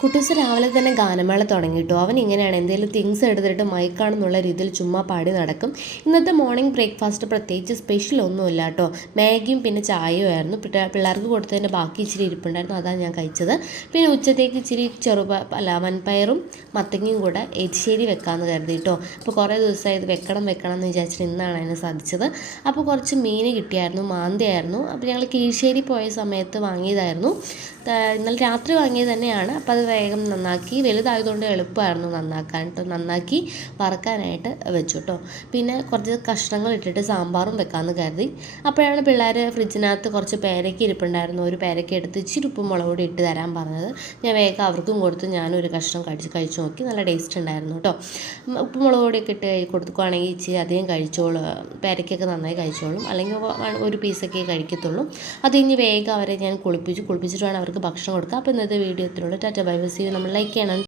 കുട്ടൂസ് രാവിലെ തന്നെ ഗാനമേള തുടങ്ങിയിട്ടു. അവൻ ഇങ്ങനെയാണ്, എന്തെങ്കിലും തിങ്സ് എടുത്തിട്ട് മൈക്കാണെന്നുള്ള രീതിയിൽ ചുമ്മാ പാടി നടക്കും. ഇന്നത്തെ മോർണിംഗ് ബ്രേക്ക്ഫാസ്റ്റ് പ്രത്യേകിച്ച് സ്പെഷ്യൽ ഒന്നുമില്ല കേട്ടോ. മാഗിയും പിന്നെ ചായയും ആയിരുന്നു. പിള്ളേർക്ക് കൊടുത്തതിൻ്റെ ബാക്കി ഇച്ചിരി ഇരിപ്പുണ്ടായിരുന്നു, അതാണ് ഞാൻ കഴിച്ചത്. പിന്നെ ഉച്ചത്തേക്ക് ഇച്ചിരി വൻപയറും മത്തങ്ങയും കൂടെ എരിശ്ശേരി വെക്കാമെന്ന് കരുതി കേട്ടോ. അപ്പോൾ കുറേ ദിവസമായി ഇത് വെക്കണം എന്ന് വിചാരിച്ചിട്ട് ഇന്നാണ് അതിന് സാധിച്ചത്. അപ്പോൾ കുറച്ച് മീൻ കിട്ടിയായിരുന്നു, മാന്തയായിരുന്നു. അപ്പോൾ ഞങ്ങൾ കീഴ്ശ്ശേരി പോയ സമയത്ത് വാങ്ങിയതായിരുന്നു. ഇന്നലെ രാത്രി വാങ്ങിയത് തന്നെയാണ്. അപ്പോൾ അത് വേഗം നന്നാക്കി, വലുതായതുകൊണ്ട് എളുപ്പമായിരുന്നു നന്നാക്കാൻ കേട്ടോ. നന്നാക്കി വറക്കാനായിട്ട് വെച്ചു കേട്ടോ. പിന്നെ കുറച്ച് കഷ്ണങ്ങൾ ഇട്ടിട്ട് സാമ്പാറും വെക്കാമെന്ന് കരുതി. അപ്പോഴാണ് പിള്ളേർ ഫ്രിഡ്ജിനകത്ത് കുറച്ച് പേരയ്ക്ക ഇരിപ്പുണ്ടായിരുന്നു. ഒരു പേരയ്ക്ക എടുത്ത് ഇച്ചിരി ഉപ്പും മുളക് പൊടി ഇട്ട് തരാൻ പറഞ്ഞത്. ഞാൻ വേഗം അവർക്കും കൊടുത്ത് ഞാനൊരു കഷ്ണം കഴിച്ചു നോക്കി. നല്ല ടേസ്റ്റ് ഉണ്ടായിരുന്നു കേട്ടോ. ഉപ്പും മുളക് പൊടിയൊക്കെ ഇട്ട് കൊടുക്കുകയാണെങ്കിൽ ഇച്ചിരി അധികം കഴിച്ചോളും, പേരയ്ക്കൊക്കെ നന്നായി കഴിച്ചോളും. അല്ലെങ്കിൽ ഒരു പീസൊക്കെ കഴിക്കത്തുള്ളൂ. അത് കഴിഞ്ഞ് വേഗം അവരെ ഞാൻ കുളിപ്പിച്ചിട്ട് വേണം അവർക്ക് ഭക്ഷണം കൊടുക്കുക. അപ്പോൾ ഇന്നത്തെ വീഡിയോ എത്തിയുള്ളൂ. Tata bye bye, see you. നമ്മൾ ലൈക്ക് ചെയ്യണം.